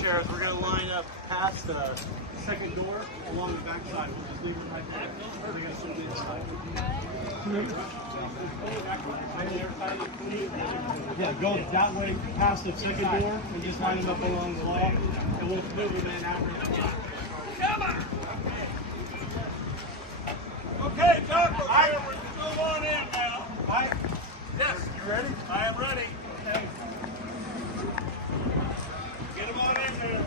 chairs. We're going to line up past the second door along the back side. We'll just leave it right there. We're going to sit inside. Yeah, go that way past the second door and just line them up along the wall. And we'll move them in after. Come on! Okay, Doc, we're move on in now. Yes. You ready? I am ready. Okay. Get them on in there.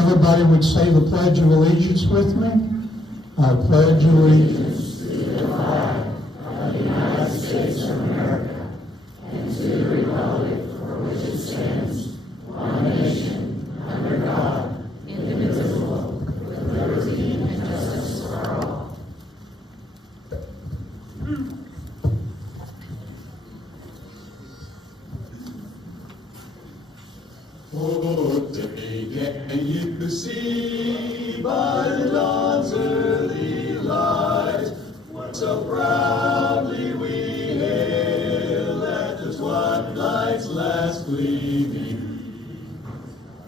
everybody would say the Pledge of Allegiance with me. I pledge allegiance to the flag of the United States of America and to the republic for which it stands, one nation, under God, indivisible, with liberty and justice for all. Oh, take and you see by the dawn's early light what so proudly we hail at the twilight's last gleaming,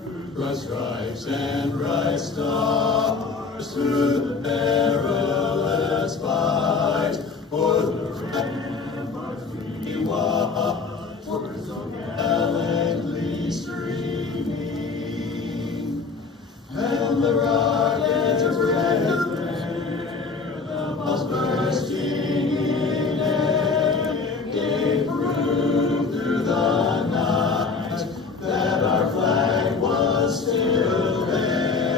through stripes and bright stars, through the perilous fight, for the ramparts we watch, for so gallantly streaming, and the rocket's red flare, the balls bursting in air, gave proof through the night that our flag was still there.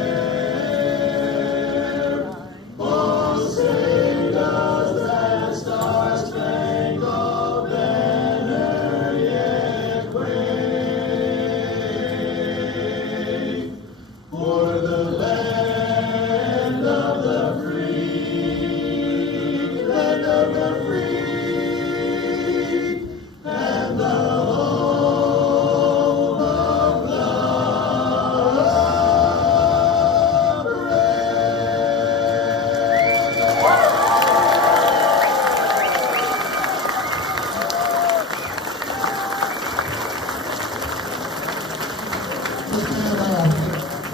Oh, say does that star-spangled banner yet wave for the land of the free, land of the free, and the home of the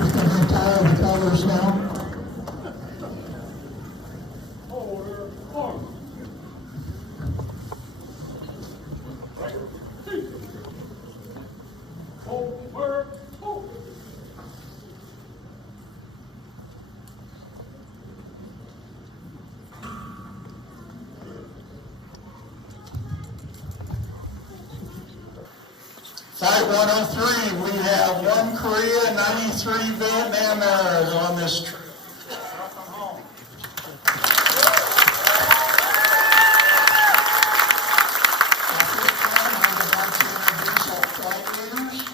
We can retire the colors now. Order, order. Right, two. Over, over. Flight 103, we have 1 Korea and 93 Vietnamese on this trip. Welcome home. At this time, I'd like to introduce our flight leaders: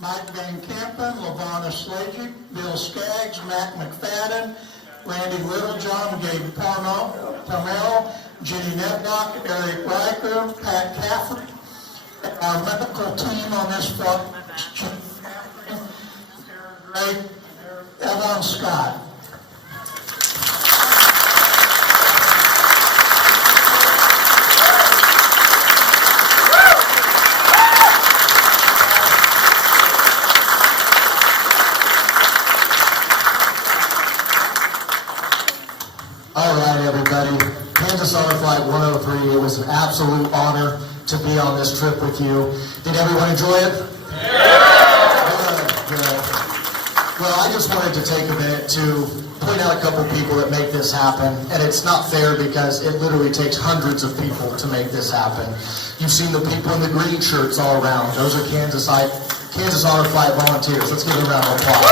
Mike Van Kampen, Lavonna Slajic, Bill Skaggs, Matt McFadden, Randy Littlejohn, Gabe Parmel, Jenny Netlock, Eric Riker, Pat Caffrey. Our medical team on this flight is Chief Gray, Evan Scott. All right, everybody. Kansas Honor Flight 103, it was an absolute honor to be on this trip with you. Did everyone enjoy it? Yeah! Good. Well, I just wanted to take a minute to point out a couple people that make this happen, and it's not fair because it literally takes hundreds of people to make this happen. You've seen the people in the green shirts all around. Those are Kansas Honor Flight volunteers. Let's give them a round of applause.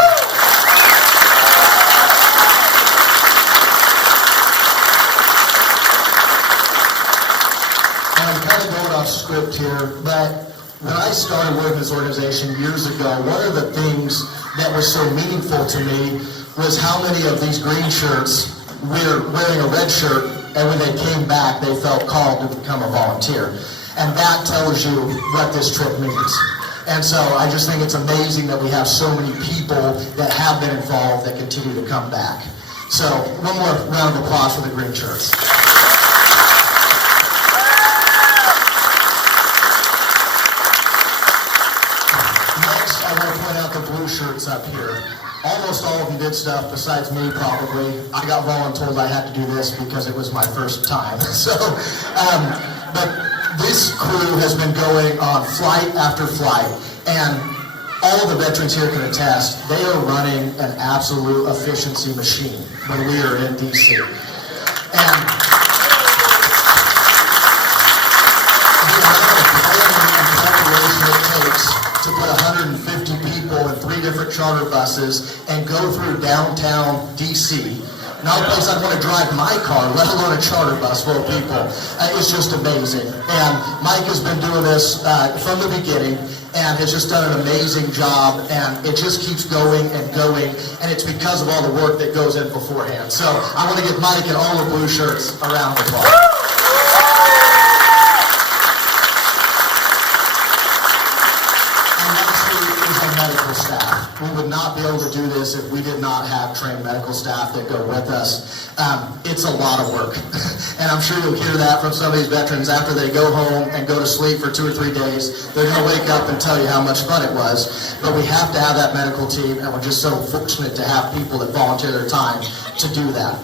I'm kind of going off script here, but when I started working this organization years ago, one of the things that was so meaningful to me was how many of these green shirts were wearing a red shirt, and when they came back, they felt called to become a volunteer. And that tells you what this trip means. And so I just think it's amazing that we have so many people that have been involved that continue to come back. So one more round of applause for the green shirts. Next, I want to point out the blue shirts up here. Almost all of them did stuff besides me, probably. I got voluntold I had to do this because it was my first time. So, but this crew has been going on flight after flight, and all of the veterans here can attest, they are running an absolute efficiency machine when we are in D.C. And the amount of planning and preparation it takes to put 150 people in 3 different charters charter buses and go through downtown DC. Not a place I'd want to drive my car, let alone a charter bus full of people. It's just amazing. And Mike has been doing this from the beginning and has just done an amazing job, and it just keeps going and going, and it's because of all the work that goes in beforehand. So I want to give Mike and all the blue shirts a round of applause. Medical staff. We would not be able to do this if we did not have trained medical staff that go with us. It's a lot of work. And I'm sure you'll hear that from some of these veterans after they go home and go to sleep for 2 or 3 days. They're going to wake up and tell you how much fun it was. But we have to have that medical team, and we're just so fortunate to have people that volunteer their time to do that.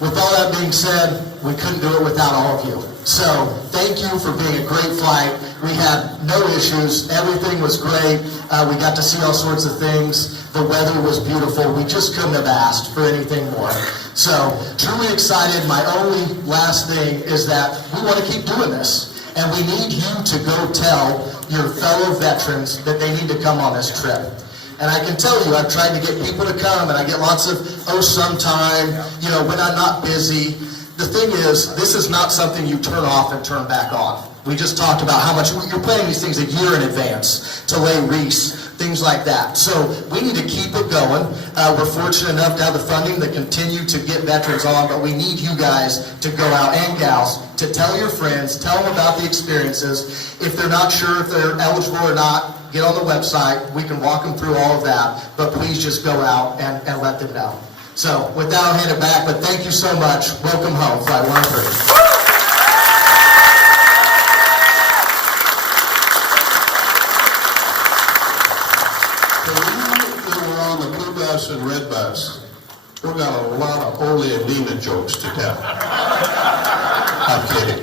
With all that being said, we couldn't do it without all of you. So thank you for being a great flight. We had no issues. Everything was great. We got to see all sorts of things. The weather was beautiful. We just couldn't have asked for anything more. So truly excited. My only last thing is that we want to keep doing this. And we need you to go tell your fellow veterans that they need to come on this trip. And I can tell you, I've tried to get people to come, and I get lots of, sometime, when I'm not busy. The thing is, this is not something you turn off and turn back on. We just talked about how much you're planning these things a year in advance to lay wreaths, things like that. So we need to keep it going. We're fortunate enough to have the funding to continue to get veterans on, but we need you guys to go out, and gals, to tell your friends, tell them about the experiences. If they're not sure if they're eligible or not, get on the website. We can walk them through all of that, but please just go out and let them know. So with that, I'll hand it back, but thank you so much. Welcome home, Flight 103. And red bus, we've got a lot of Ole and Nina jokes to tell. I'm kidding.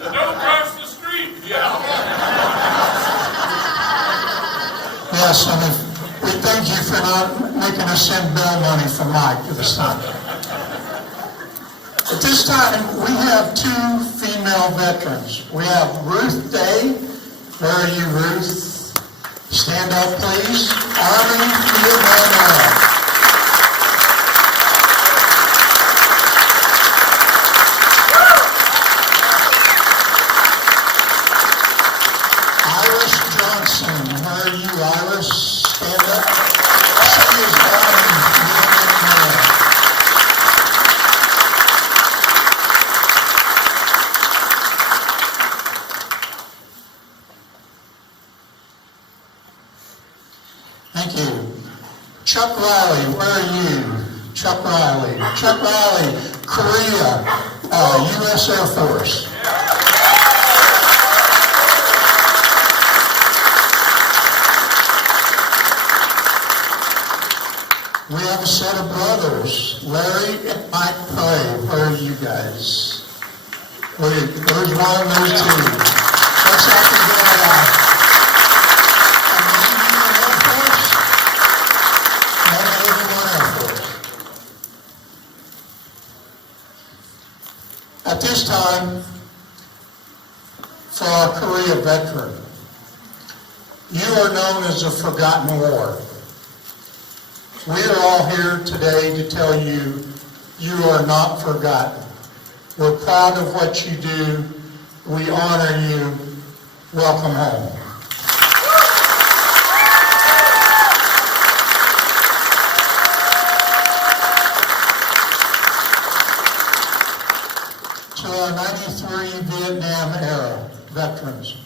Don't cross the street. Yeah. Yes, and we thank you for not making us send bill money for Mike to the sun. At this time, we have 2 female veterans. We have Ruth Day. Where are you, Ruth? Stand up, please. Army Field Memorial. Iris Johnson. Where are you, Iris? Stand up. She is Army Field Memorial. Thank you. Chuck Riley, where are you? Chuck Riley. Chuck Riley, Korea, U.S. Air Force. We have a set of brothers, Larry and Mike Prey. Where are you guys? There's one, there's 2. Let's have to go At this time, for our Korea veteran, you are known as a forgotten war. We are all here today to tell you, you are not forgotten. We're proud of what you do. We honor you. Welcome home. To our 93 Vietnam era veterans,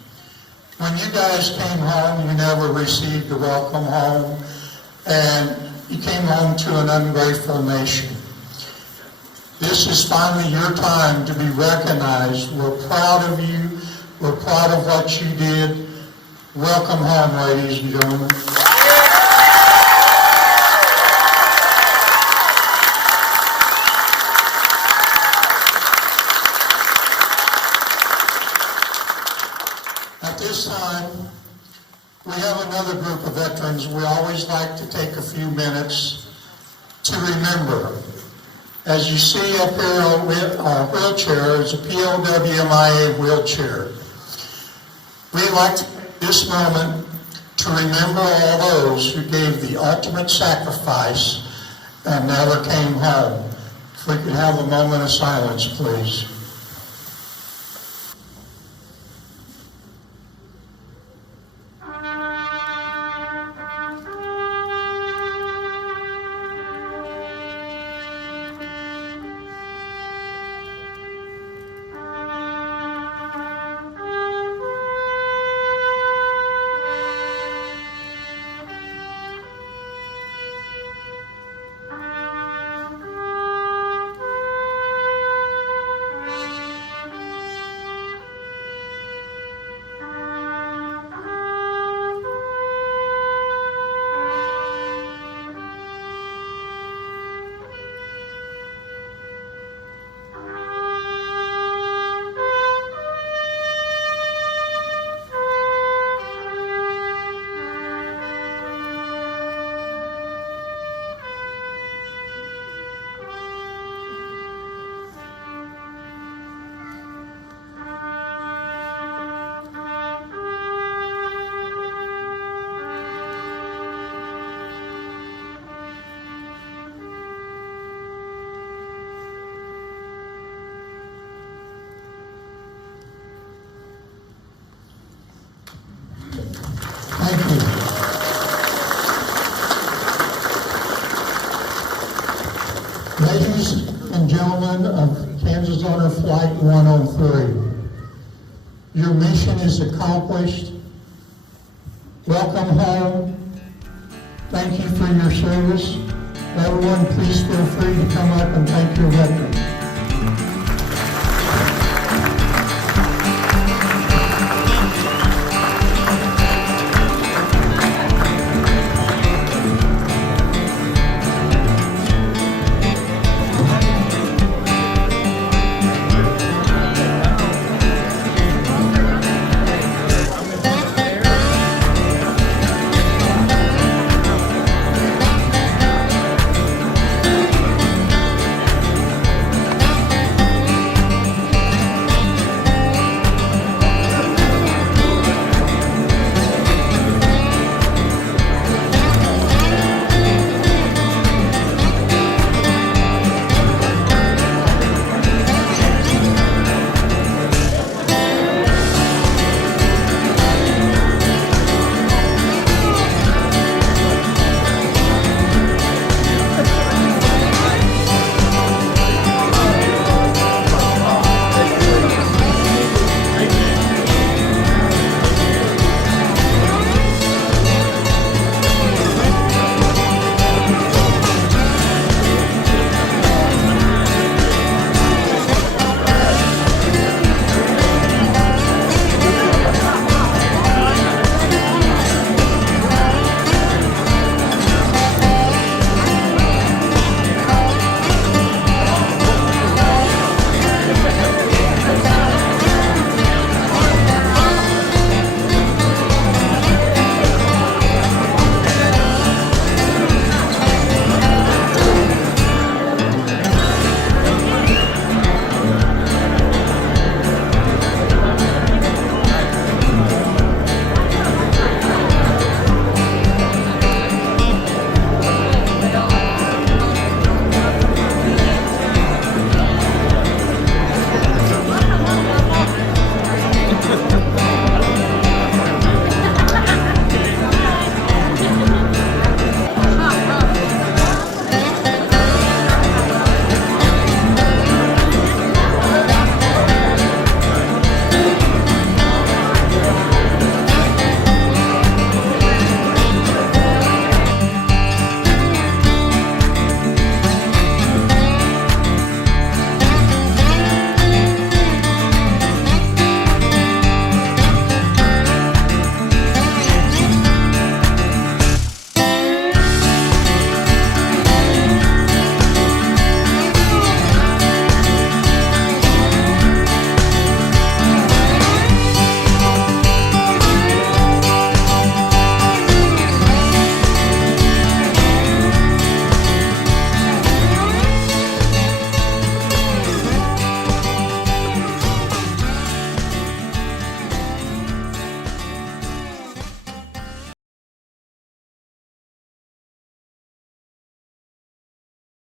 when you guys came home, you never received a welcome home, and you came home to an ungrateful nation. This is finally your time to be recognized. We're proud of you. We're proud of what you did. Welcome home, ladies and gentlemen. At this time, we have another group of veterans. We always like to take a few minutes to remember. As you see up here, our wheelchair is a PLWMIA wheelchair. We'd like to take this moment to remember all those who gave the ultimate sacrifice and never came home. If we could have a moment of silence, please. Thank you. Ladies and gentlemen of Kansas Honor Flight 103, your mission is accomplished. Welcome home. Thank you for your service. Everyone, please feel free to come up and thank your veteran.